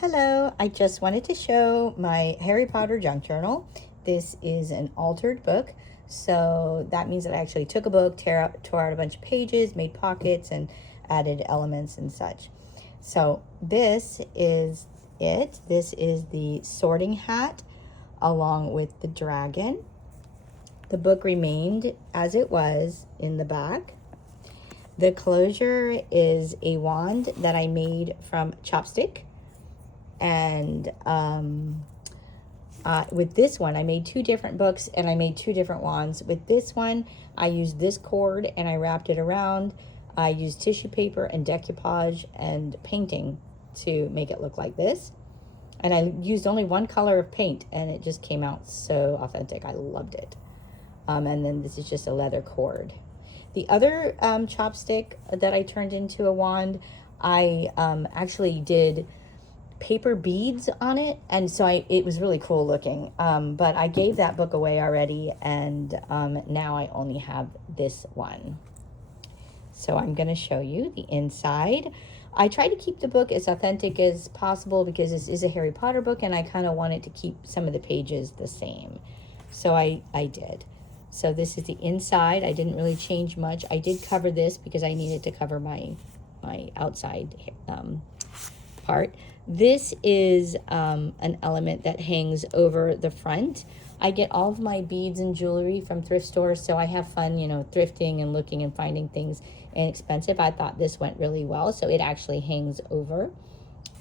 Hello, I just wanted to show my Harry Potter junk journal. This is an altered book, so that means that I actually took a book, tore out a bunch of pages, made pockets, and added elements and such. So this is it. This is the sorting hat along with the dragon. The book remained as it was in the back. The closure is a wand that I made from chopstick. And with this one, I made two different books and I made two different wands. With this one, I used this cord and I wrapped it around. I used tissue paper and decoupage and painting to make it look like this. And I used only one color of paint and it just came out so authentic. I loved it. And then this is just a leather cord. The other chopstick that I turned into a wand, I actually did paper beads on it, and so it was really cool looking, but I gave that book away already, and now I only have this one. So I'm going to show you the inside. I tried to keep the book as authentic as possible because this is a Harry Potter book and I kind of wanted to keep some of the pages the same, so I did. So this is the inside. I didn't really change much. I did cover this because I needed to cover my outside part. This is an element that hangs over the front. I get all of my beads and jewelry from thrift stores, so I have fun, thrifting and looking and finding things inexpensive. I thought this went really well, so it actually hangs over.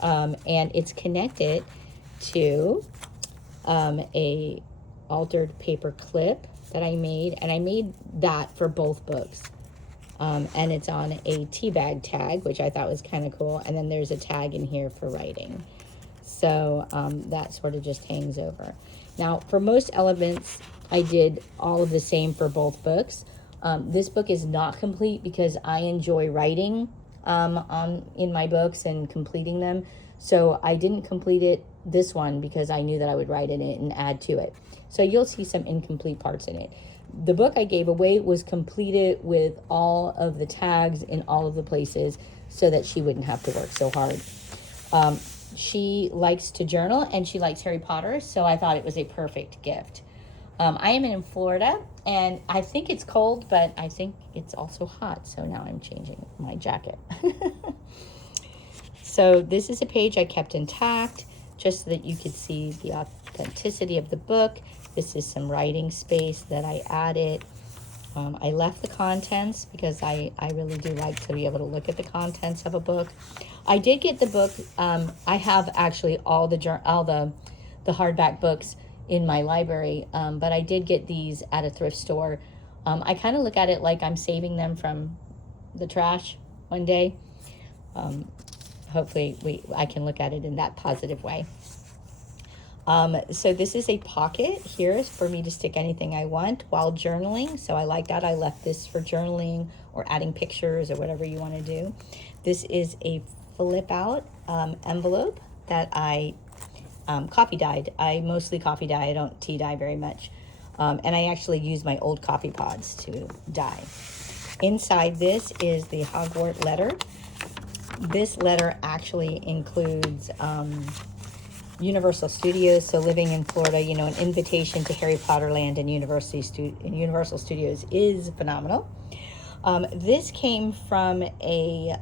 And it's connected to a altered paper clip that I made, and I made that for both books. And it's on a tea bag tag, which I thought was kind of cool. And then there's a tag in here for writing. So that sort of just hangs over. Now, for most elements, I did all of the same for both books. This book is not complete because I enjoy writing in my books and completing them. So I didn't complete this one because I knew that I would write in it and add to it. So you'll see some incomplete parts in it. The book I gave away was completed with all of the tags in all of the places so that she wouldn't have to work so hard. She likes to journal and she likes Harry Potter, so I thought it was a perfect gift. I am in Florida and I think it's cold, but I think it's also hot, so now I'm changing my jacket. So this is a page I kept intact just so that you could see the authenticity of the book. This is some writing space that I added. I left the contents because I really do like to be able to look at the contents of a book. I did get the book. I have actually all the hardback books in my library, but I did get these at a thrift store. I kind of look at it like I'm saving them from the trash one day. Hopefully I can look at it in that positive way. So this is a pocket here for me to stick anything I want while journaling. So I like that. I left this for journaling or adding pictures or whatever you want to do. This is a flip out envelope that I coffee dyed. I mostly coffee dye. I don't tea dye very much. And I actually use my old coffee pods to dye. Inside this is the Hogwarts letter. This letter actually includes Universal Studios, so living in Florida, an invitation to Harry Potter Land and Universal Studios is phenomenal. This came from a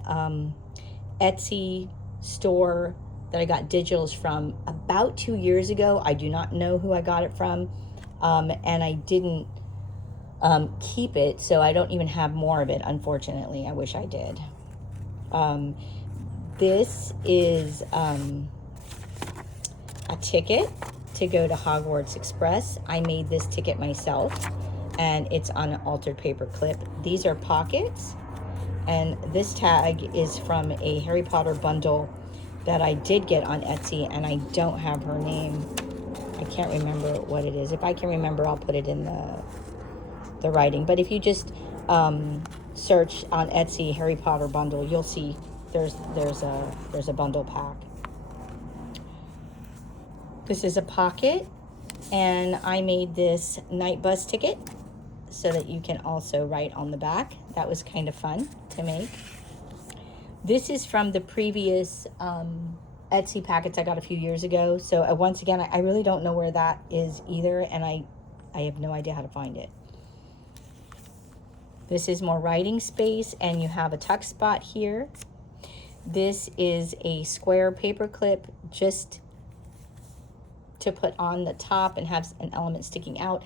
Etsy store that I got digitals from about 2 years ago. I do not know who I got it from, and I didn't keep it, so I don't even have more of it, unfortunately. I wish I did. This is a ticket to go to Hogwarts Express. I made this ticket myself, and it's on an altered paper clip. These are pockets, and this tag is from a Harry Potter bundle that I did get on Etsy, and I don't have her name. I can't remember what it is. If I can remember, I'll put it in the writing. But if you just search on Etsy Harry Potter bundle, you'll see there's a bundle pack. This is a pocket, and I made this night bus ticket so that you can also write on the back. That was kind of fun to make. This is from the previous Etsy packets I got a few years ago. So once again, I really don't know where that is either, and I have no idea how to find it. This is more writing space, and you have a tuck spot here. This is a square paper clip just to put on the top and have an element sticking out.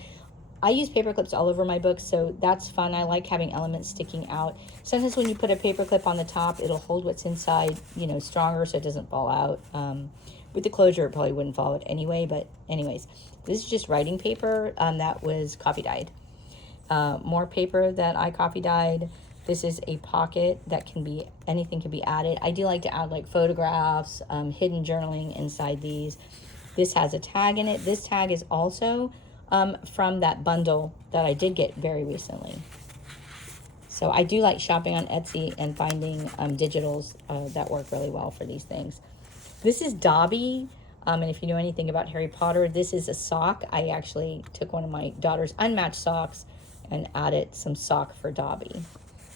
I use paper clips all over my books, so that's fun. I like having elements sticking out. Sometimes when you put a paper clip on the top, it'll hold what's inside, you know, stronger so it doesn't fall out. With the closure, it probably wouldn't fall out anyway, but anyways, this is just writing paper that was coffee dyed. More paper that I coffee dyed. This is a pocket that can be, anything can be added. I do like to add like photographs, hidden journaling inside these. This has a tag in it. This tag is also from that bundle that I did get very recently. So I do like shopping on Etsy and finding digitals that work really well for these things. This is Dobby. And if you know anything about Harry Potter, this is a sock. I actually took one of my daughter's unmatched socks and added some sock for Dobby.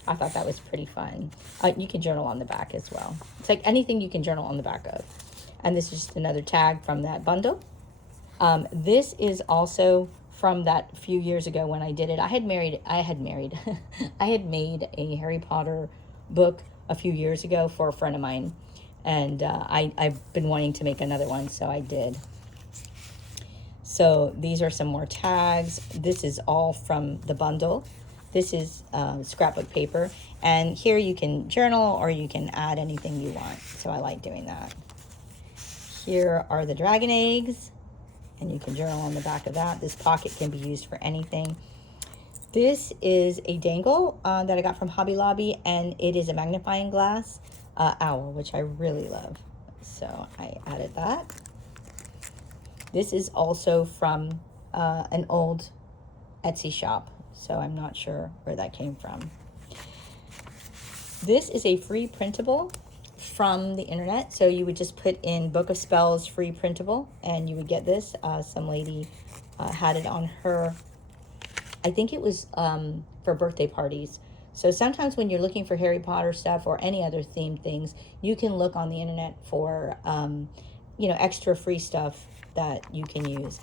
I thought that was pretty fun. You can journal on the back as well. It's like anything you can journal on the back of. And this is just another tag from that bundle. This is also from that few years ago when I did it. I had made a Harry Potter book a few years ago for a friend of mine. And I've been wanting to make another one, so I did. So these are some more tags. This is all from the bundle. This is scrapbook paper. And here you can journal or you can add anything you want. So I like doing that. Here are the dragon eggs. And you can journal on the back of that. This pocket can be used for anything. This is a dangle that I got from Hobby Lobby, and it is a magnifying glass owl, which I really love. So I added that. This is also from an old Etsy shop, so I'm not sure where that came from. This is a free printable from the internet. So you would just put in Book of Spells free printable and you would get this. Some lady had it on her, I think it was for birthday parties. So sometimes when you're looking for Harry Potter stuff or any other themed things, you can look on the internet for, you know, extra free stuff that you can use.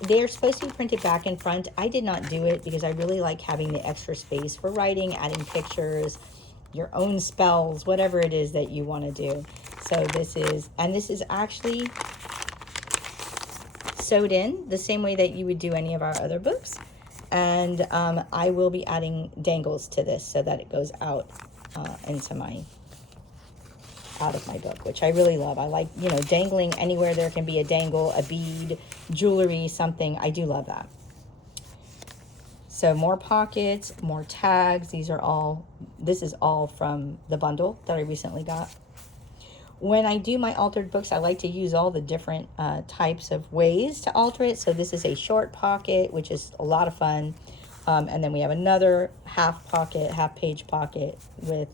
They're supposed to be printed back and front. I did not do it because I really like having the extra space for writing, adding pictures, your own spells, whatever it is that you want to do. So this is actually sewed in the same way that you would do any of our other books. And I will be adding dangles to this so that it goes out out of my book, which I really love. I like, you know, dangling anywhere there can be a dangle, a bead, jewelry, something. I do love that. So more pockets, more tags. This is all from the bundle that I recently got. When I do my altered books, I like to use all the different types of ways to alter it. So this is a short pocket, which is a lot of fun. And then we have another half page pocket with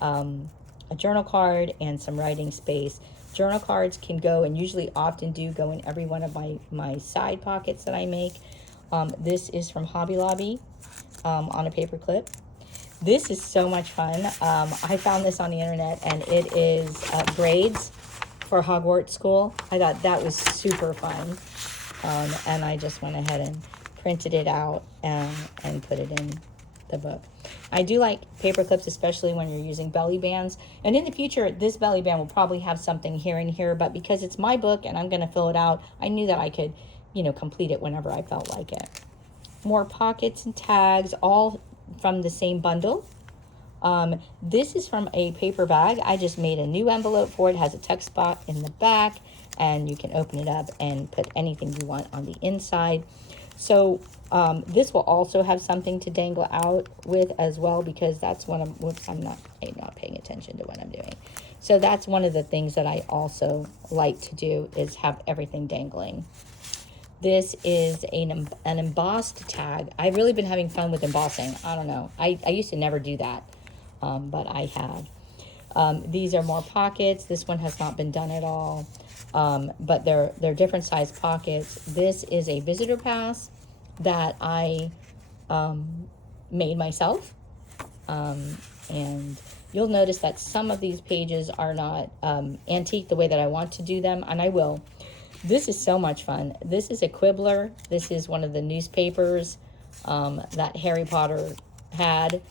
a journal card and some writing space. Journal cards can go, and usually often do go in every one of my side pockets that I make. This is from Hobby Lobby on a paper clip. This is so much fun. I found this on the internet, and it is grades for Hogwarts School. I thought that was super fun. And I just went ahead and printed it out and put it in the book. I do like paper clips, especially when you're using belly bands. And in the future, this belly band will probably have something here and here, but because it's my book and I'm going to fill it out, I knew that I could, you know, complete it whenever I felt like it. More pockets and tags, all from the same bundle. This is from a paper bag. I just made a new envelope for it. It has a tuck spot in the back, and you can open it up and put anything you want on the inside. So this will also have something to dangle out with as well, because that's one of, I'm not paying attention to what I'm doing. So that's one of the things that I also like to do, is have everything dangling. This is an embossed tag. I've really been having fun with embossing. I don't know. I used to never do that, but I have. These are more pockets. This one has not been done at all, but they're different size pockets. This is a visitor pass that I made myself, and you'll notice that some of these pages are not antique the way that I want to do them, and I will. This is so much fun. This is a Quibbler. This is one of the newspapers that Harry Potter had,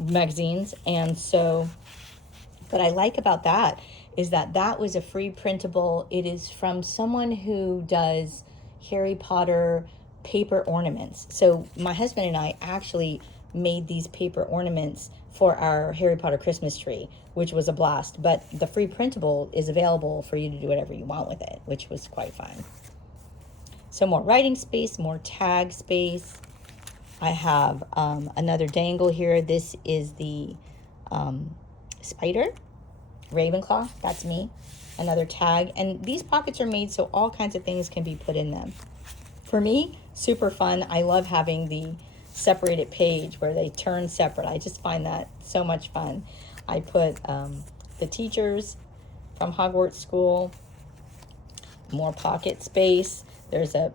magazines. And so what I like about that is that that was a free printable. It is from someone who does Harry Potter paper ornaments. So my husband and I actually made these paper ornaments for our Harry Potter Christmas tree, which was a blast. But the free printable is available for you to do whatever you want with it, which was quite fun. So more writing space, more tag space. I have another dangle here. This is the spider, Ravenclaw, that's me. Another tag. And these pockets are made so all kinds of things can be put in them. For me, super fun. I love having the separated page where they turn separate. I just find that so much fun. I put the teachers from Hogwarts School, more pocket space. There's a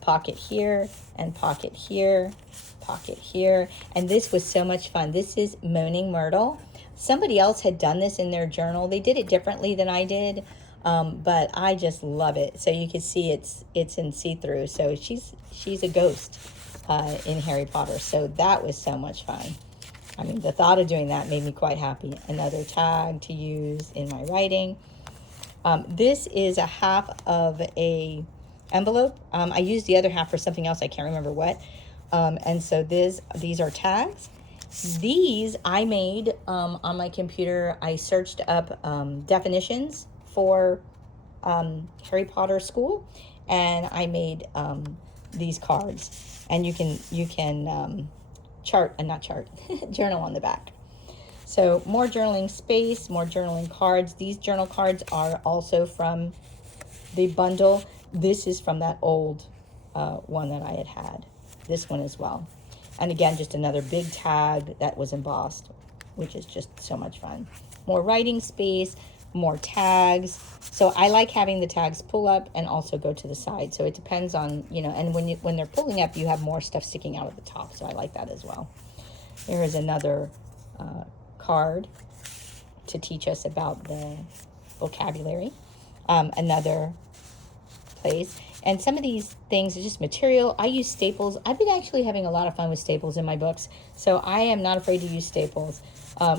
pocket here and pocket here, pocket here. And this was so much fun. This is Moaning Myrtle. Somebody else had done this in their journal. They did it differently than I did, but I just love it. So you can see it's in see-through. So she's a ghost in Harry Potter. So that was so much fun. I mean, the thought of doing that made me quite happy. Another tag to use in my writing. This is a half of a envelope. I used the other half for something else. I can't remember what. And so these are tags. These I made on my computer. I searched up definitions for Harry Potter school, and I made these cards. And you can journal on the back. So more journaling space, more journaling cards. These journal cards are also from the bundle. This is from that old one that I had. This one as well. And again, just another big tag that was embossed, which is just so much fun. More writing space, more tags. So I like having the tags pull up and also go to the side. So it depends on, and when they're pulling up, you have more stuff sticking out of the top. So I like that as well. There is another card to teach us about the vocabulary. Another place. And some of these things are just material. I use staples. I've been actually having a lot of fun with staples in my books, so I am not afraid to use staples.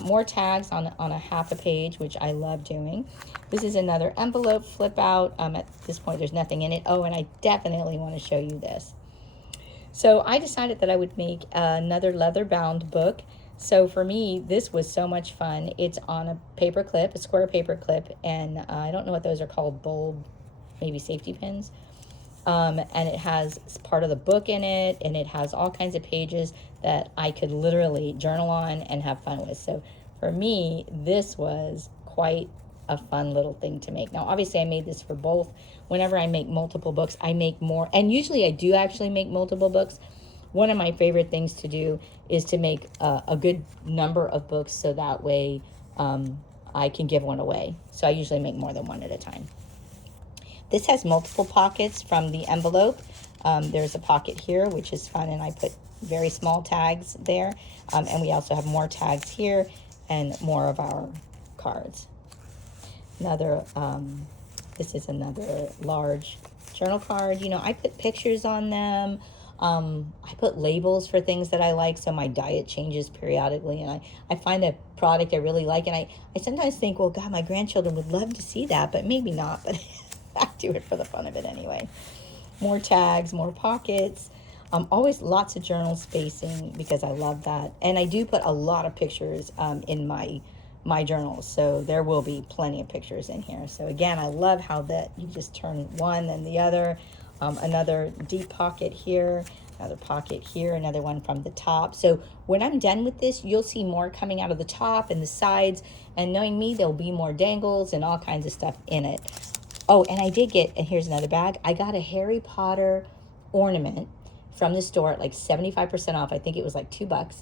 More tags on a half a page, which I love doing. This is another envelope flip out. At this point, there's nothing in it. Oh, and I definitely want to show you this. So I decided that I would make another leather-bound book. So for me, this was so much fun. It's on a paper clip, a square paper clip, and I don't know what those are called, bulb, maybe safety pins. And it has part of the book in it, and it has all kinds of pages that I could literally journal on and have fun with. So for me, this was quite a fun little thing to make. Now, obviously, I made this for both. Whenever I make multiple books, I make more. And usually I do actually make multiple books. One of my favorite things to do is to make a good number of books so that way I can give one away. So I usually make more than one at a time. This has multiple pockets from the envelope. There's a pocket here, which is fun, and I put very small tags there. And we also have more tags here and more of our cards. This is another large journal card. I put pictures on them. I put labels for things that I like, so my diet changes periodically, and I find a product I really like, and I sometimes think, well, God, my grandchildren would love to see that, but maybe not, but I do it for the fun of it anyway. More tags, more pockets, always lots of journal spacing because I love that, and I do put a lot of pictures in my journals, so there will be plenty of pictures in here. So again, I love how that you just turn one then the other. Another deep pocket here, another pocket here, another one from the top. So when I'm done with this, you'll see more coming out of the top and the sides, and knowing me, there'll be more dangles and all kinds of stuff in it. Oh, and I did get, and here's another bag, I got a Harry Potter ornament from the store at like 75% off. I think it was like $2.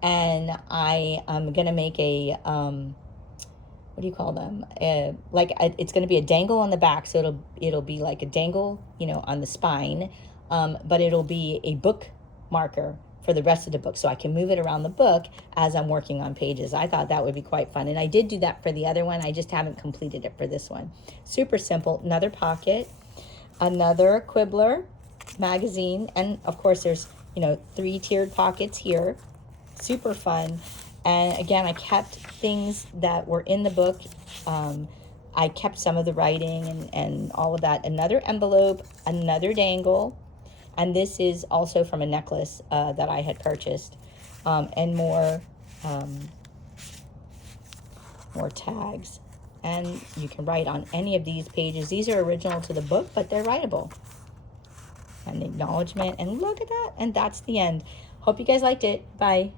And I am going to make a, what do you call them? It's going to be a dangle on the back. So it'll be like a dangle, on the spine. But it'll be a book marker for the rest of the book, so I can move it around the book as I'm working on pages. I thought that would be quite fun, and I did do that for the other one. I just haven't completed it for this one. Super simple. Another pocket, another Quibbler magazine, and of course there's, you know, 3-tiered pockets here. Super fun. And again, I kept things that were in the book. I kept some of the writing and all of that. Another envelope, another dangle, and this is also from a necklace that I had purchased, and more tags. And you can write on any of these pages. These are original to the book, but they're writable. And acknowledgement, and look at that. And that's the end. Hope you guys liked it. Bye.